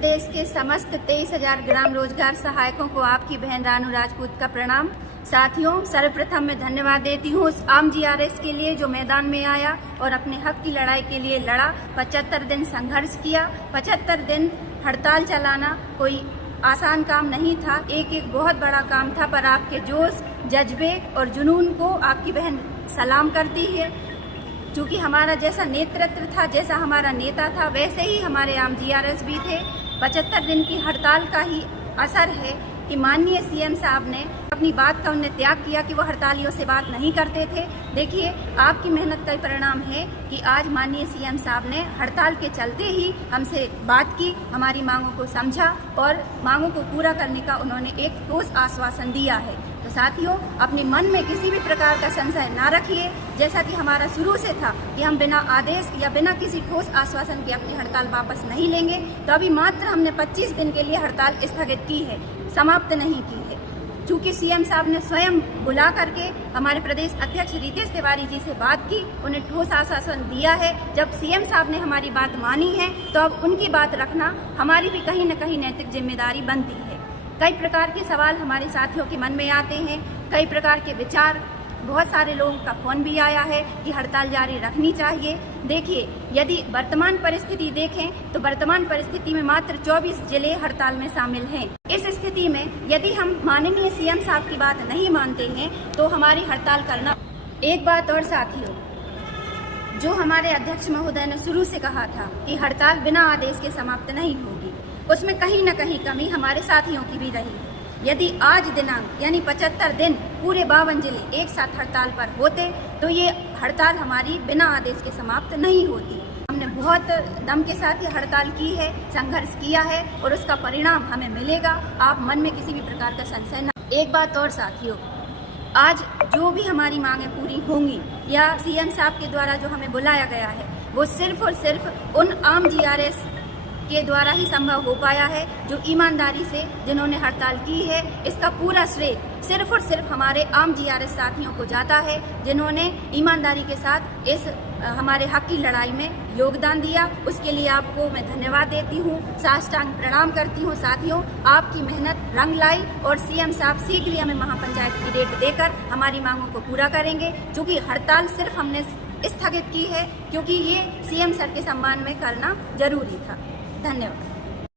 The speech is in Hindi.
प्रदेश के समस्त 23,000 ग्राम रोजगार सहायकों को आपकी बहन रानू राजपूत का प्रणाम। साथियों, सर्वप्रथम मैं धन्यवाद देती हूँ उस आम जीआरएस के लिए जो मैदान में आया और अपने हक की लड़ाई के लिए लड़ा। 75 दिन संघर्ष किया। 75 दिन हड़ताल चलाना कोई आसान काम नहीं था, एक बहुत बड़ा काम था, पर आपके जोश, जज्बे और जुनून को आपकी बहन सलाम करती है। क्योंकि हमारा जैसा नेतृत्व था, जैसा हमारा नेता था, वैसे ही हमारे आम जीआरएस भी थे। 75 दिन की हड़ताल का ही असर है कि माननीय सीएम साहब ने अपनी बात का उन्हें त्याग किया कि वो हड़तालियों से बात नहीं करते थे। देखिए, आपकी मेहनत का परिणाम है कि आज माननीय सीएम साहब ने हड़ताल के चलते ही हमसे बात की, हमारी मांगों को समझा और मांगों को पूरा करने का उन्होंने एक ठोस आश्वासन दिया है। तो साथियों, अपने मन में किसी भी प्रकार का संशय ना रखिए। जैसा कि हमारा शुरू से था कि हम बिना आदेश या बिना किसी ठोस आश्वासन के अपनी हड़ताल वापस नहीं लेंगे, तो अभी मात्र हमने 25 दिन के लिए हड़ताल स्थगित की है, समाप्त नहीं की है। चूंकि सीएम साहब ने स्वयं बुला करके हमारे प्रदेश अध्यक्ष रितेश तिवारी जी से बात की, उन्हें ठोस आश्वासन दिया है। जब सीएम साहब ने हमारी बात मानी है, तो अब उनकी बात रखना हमारी भी कहीं न कहीं नैतिक जिम्मेदारी बनती है। कई प्रकार के सवाल हमारे साथियों के मन में आते हैं, कई प्रकार के विचार, बहुत सारे लोगों का फोन भी आया है कि हड़ताल जारी रखनी चाहिए। देखिए, यदि वर्तमान परिस्थिति देखें तो वर्तमान परिस्थिति में मात्र 24 जिले हड़ताल में शामिल हैं। इस स्थिति में यदि हम माननीय सीएम साहब की बात नहीं मानते हैं तो हमारी हड़ताल करना। एक बात और साथियों, जो हमारे अध्यक्ष महोदय ने शुरू से कहा था कि हड़ताल बिना आदेश के समाप्त नहीं होगी, उसमें कहीं न कहीं कमी हमारे साथियों की भी रही। यदि आज दिनांक यानी 75 दिन पूरे 52 जिले एक साथ हड़ताल पर होते तो ये हड़ताल हमारी बिना आदेश के समाप्त नहीं होती। हमने बहुत दम के साथ ये हड़ताल की है, संघर्ष किया है और उसका परिणाम हमें मिलेगा। आप मन में किसी भी प्रकार का संशय न। एक बात और साथियों, आज जो भी हमारी मांगें पूरी होंगी या सीएम साहब के द्वारा जो हमें बुलाया गया है, वो सिर्फ और सिर्फ उन आम जीआरएस के द्वारा ही संभव हो पाया है जो ईमानदारी से जिन्होंने हड़ताल की है। इसका पूरा श्रेय सिर्फ और सिर्फ हमारे आम जीआरएस साथियों को जाता है, जिन्होंने ईमानदारी के साथ इस हमारे हक की लड़ाई में योगदान दिया। उसके लिए आपको मैं धन्यवाद देती हूँ, साष्टांग प्रणाम करती हूँ। साथियों, आपकी मेहनत रंग लाई और सीएम साहब शीघ्र ही हमें महापंचायत की डेट देकर हमारी मांगों को पूरा करेंगे। क्योंकि हड़ताल सिर्फ हमने स्थगित की है क्योंकि ये सीएम सर के सम्मान में करना जरूरी था। धन्यवाद।